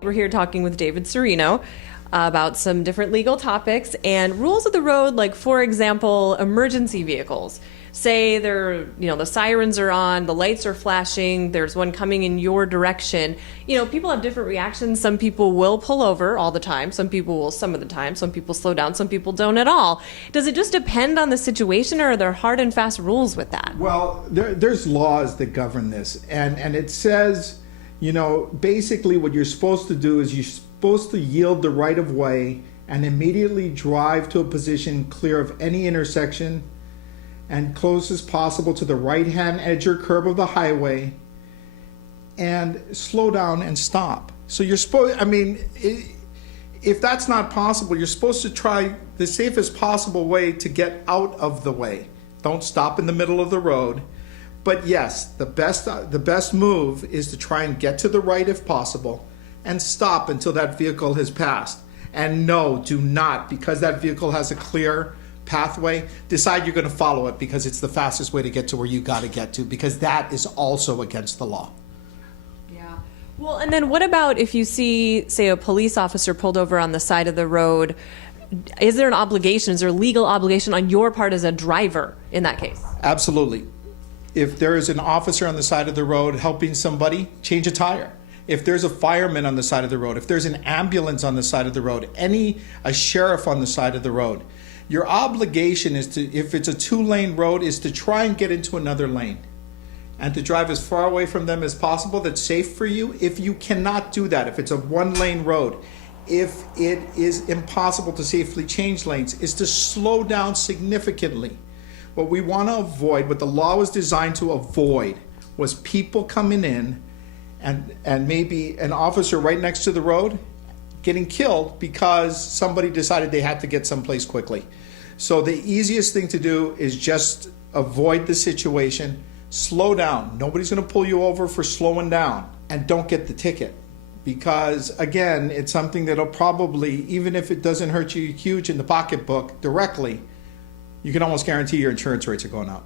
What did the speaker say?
We're here talking with David Sereno about some different legal topics and rules of the road, like, for example, emergency vehicles. Say the sirens are on, the lights are flashing, there's one coming in your direction. People have different reactions. Some people will pull over all the time. Some people will some of the time. Some people slow down. Some people don't at all. Does it just depend on the situation, or are there hard and fast rules with that? Well, there's laws that govern this, and it says, basically what you're supposed to do is you're supposed to yield the right of way and immediately drive to a position clear of any intersection and close as possible to the right-hand edge or curb of the highway, and slow down and stop. So you're supposed, if that's not possible, you're supposed to try the safest possible way to get out of the way. Don't stop in the middle of the road. But yes, the best move is to try and get to the right if possible and stop until that vehicle has passed. And no, do not, because that vehicle has a clear pathway, decide you're going to follow it because it's the fastest way to get to where you got to get to, because that is also against the law. Yeah. Well, and then what about if you see, say, a police officer pulled over on the side of the road? Is there an obligation, is there a legal obligation on your part as a driver in that case? Absolutely. If there is an officer on the side of the road helping somebody, change a tire. If there's a fireman on the side of the road, if there's an ambulance on the side of the road, a sheriff on the side of the road, your obligation is to, if it's a two-lane road, is to try and get into another lane and to drive as far away from them as possible that's safe for you. If you cannot do that, if it's a one-lane road, if it is impossible to safely change lanes, is to slow down significantly. What we want to avoid, what the law was designed to avoid, was people coming in and maybe an officer right next to the road getting killed because somebody decided they had to get someplace quickly. So the easiest thing to do is just avoid the situation, slow down. Nobody's going to pull you over for slowing down, and don't get the ticket. Because again, it's something that'll probably, even if it doesn't hurt you huge in the pocketbook directly, you can almost guarantee your insurance rates are going up.